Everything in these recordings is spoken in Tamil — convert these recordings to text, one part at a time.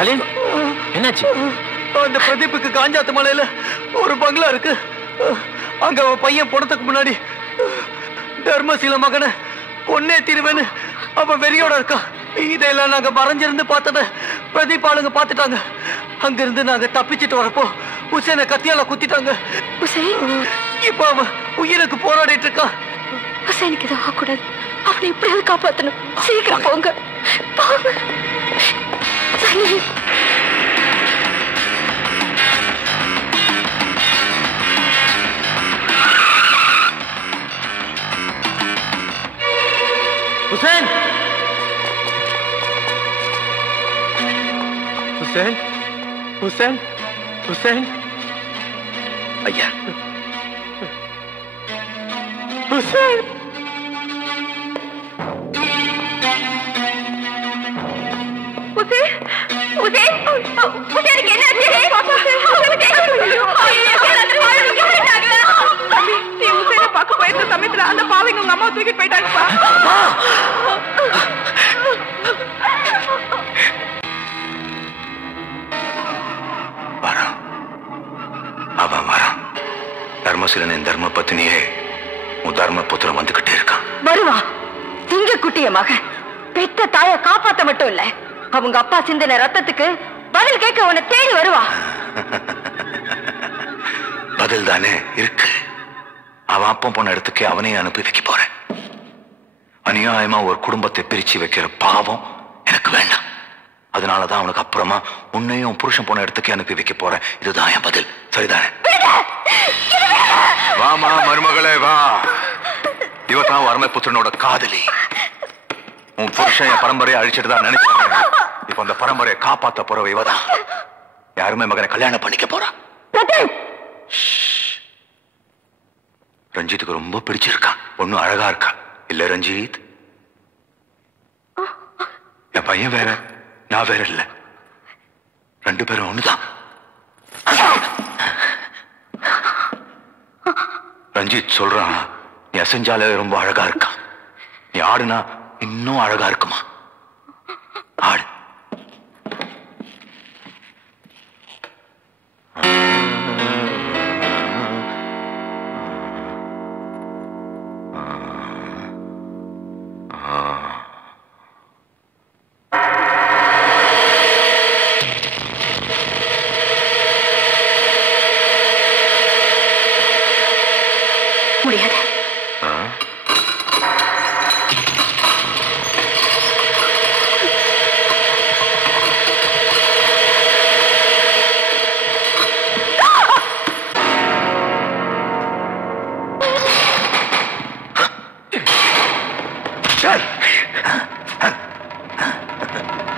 சலீம், என்னாச்சு? அந்த பிரதீப்புக்கு காஞ்சாத்து மலையில ஒரு பங்களா இருக்கு. அங்க அவன் பையன் போனதுக்கு முன்னாடி தர்மசீல மகனை கொன்னே தீருவேன்னு அவன் வெறியோட இருக்கான். இதெல்லாம் நாங்க மறைஞ்சிருந்து பார்த்தத பிரதீப் ஆளுங்க பார்த்துட்டாங்க. அங்கிருந்து நாங்க தப்பிச்சிட்டு வரப்போ உசேனை கத்தியால குத்திட்டாங்க. இப்ப அவன் உயிருக்கு போராடிட்டு இருக்கான். உசேனுக்கு எதுவும் ஆகக்கூடாது. அவனை எப்படியாவது காப்பாத்தணும். சீக்கிரம் போங்க. हुसैन, हुसैन, हुसैन, हुसैन, ஐயா, हुसैन, சமயத்துல அந்த பாவைங்க உங்க அம்மா தூக்கிட்டு போயிட்டாங்கப்பா. வரான், அவன் வரான். தர்மசீலனின் தர்ம பத்தினியே உன் தர்ம புத்திரம் வந்துகிட்டே இருக்கான். வருவா. திங்க குட்டிய மகன் பெத்த தாய காப்பாத்த மட்டும் இல்ல, அவங்க அப்பா சிந்தின ரத்தத்துக்கு பதில் கேட்க உன்னை தேடி வருவா. பதில் தானே இருக்கு. அவன் அப்பம் போன இடத்துக்கு அவனே அனுப்பி வைக்க போறேன். அநியாயமா ஒரு குடும்பத்தை பிரிச்சு வைக்கிற பாவம் எனக்கு வேண்டாம். அதனாலதான் அவனுக்கு அப்புறமா உன்னையும் புருஷன் போன இடத்துக்கு அனுப்பி வைக்க போறேன். இதுதான் என் பதில். சரிதானே? வாமா மருமகளே வா. இவதான் வர்ம புத்திரனோட காதலி. உன் புருஷன் என் பரம்பரையை அழிச்சிட்டு தான் நினைச்சாங்க. இப்ப அந்த பரம்பரையை காப்பாத்த போறவ இவதான். யாருமே மகனை கல்யாணம் பண்ணிக்க போறான். ரஞ்சித்துக்கு ரொம்ப பிடிச்சிருக்கா. ஒன்னும் அழகா இருக்கா இல்ல ரஞ்சித்? என் பையன் வேற, நான் வேற இல்ல. ரெண்டு பேரும் ஒண்ணுதான். ரஞ்சித் சொல்றான், நீ அசைஞ்சாலே ரொம்ப அழகா இருக்கா. நீ ஆடுனா இன்னும் அழகா இருக்குமா. ஆடு. முடியாது.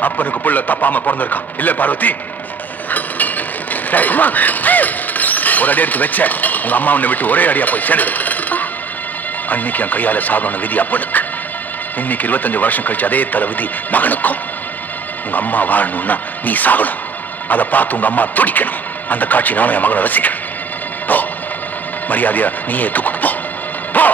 அப்பனுக்கு புள்ள தப்பாம பிறந்திருக்கான் இல்ல பார்வதி? ஒரு அடி எடுத்து வச்ச உங்க அம்மா உன்னை விட்டு ஒரே அடியா போய் சேர்ந்து. அன்னைக்கு என் கையால சாகணும் விதி அப்பனுக்கு. இன்னைக்கு 25 வருஷம் கழிச்சு அதே தர விதி மகனுக்கும். உங்க அம்மா வாழணும்னா நீ சாகணும். அதை பார்த்து உங்க அம்மா துடிக்கணும். அந்த காட்சி நானும் என் மகனை ரசிக்கணும். போ, மரியாதையா நீயே தூக்கு போ. போ.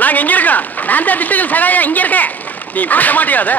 நாங்க இங்க இருக்கோம். நான் தான் திட்டுகள் சகாயம் இங்க இருக்கேன். நீ மாட்ட மாட்டியாத?